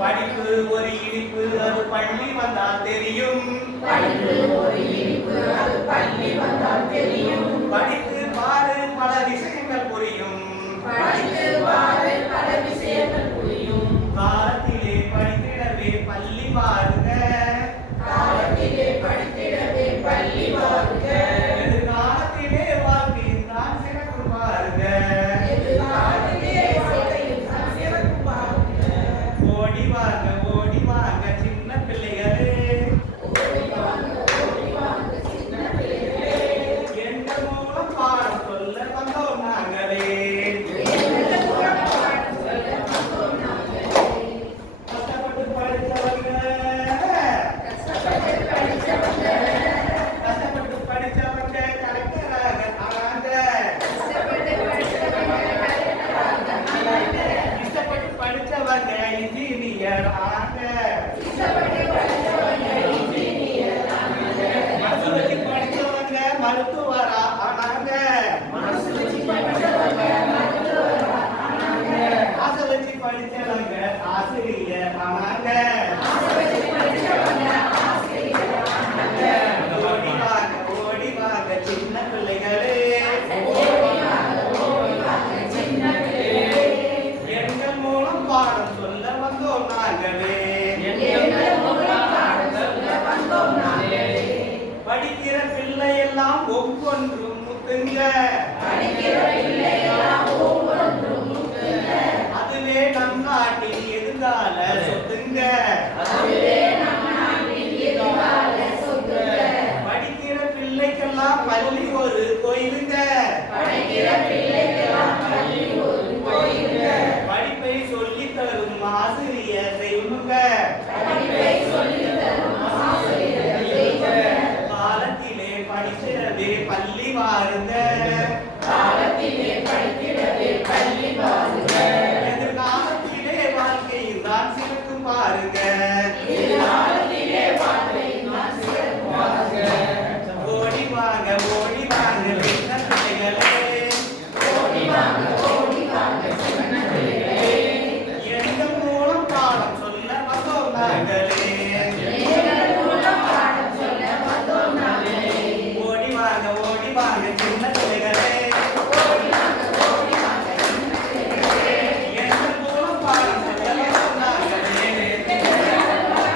படிப்பு ஒரு இனிப்பு அது பள்ளி வந்தால் தெரியும். படித்து பாரு பல விஷயங்கள் புரியும். காலத்திலே படித்திடவே பள்ளி பாருங்க. எதிர்காலத்திலே வாழ்க்கையில் தான் சிறக்கும் பாருங்க. ஓடி வாங்க சின்ன பிள்ளைகளே. எங்கள் மூலம் பாடம் சொல்ல வந்தோம் நாங்களே. கஷ்டப்பட்டு படித்தவங்க கலெக்டராக ஆனாங்க. இஷ்டப்பட்டு படித்தவங்க இன்ஜினியர் ஆனாங்க. மனசு வச்சு படித்தவங்க மருத்துவரா ஆனாங்க. ஆசை வச்சு படித்தவங்க ஆசிரியர் ஆனாங்க. ஓடி வாங்க சின்ன பிள்ளைகளே. எங்கள் மூலம் பாடம் சொல்ல வந்தோம் நாங்களே. படிக்கிற பிள்ளை எல்லாம் ஒவ்வொன்றும் முத்துங்க. அதுவே நம் நாட்டின் எதிர்கால சொத்துங்க. படிக்கிற பிள்ளைக்கெல்லாம் பள்ளி ஒரு கோயிலுங்க. படிப்பை சொல்லி தரும் ஆசிரியர் தெய்வங்க.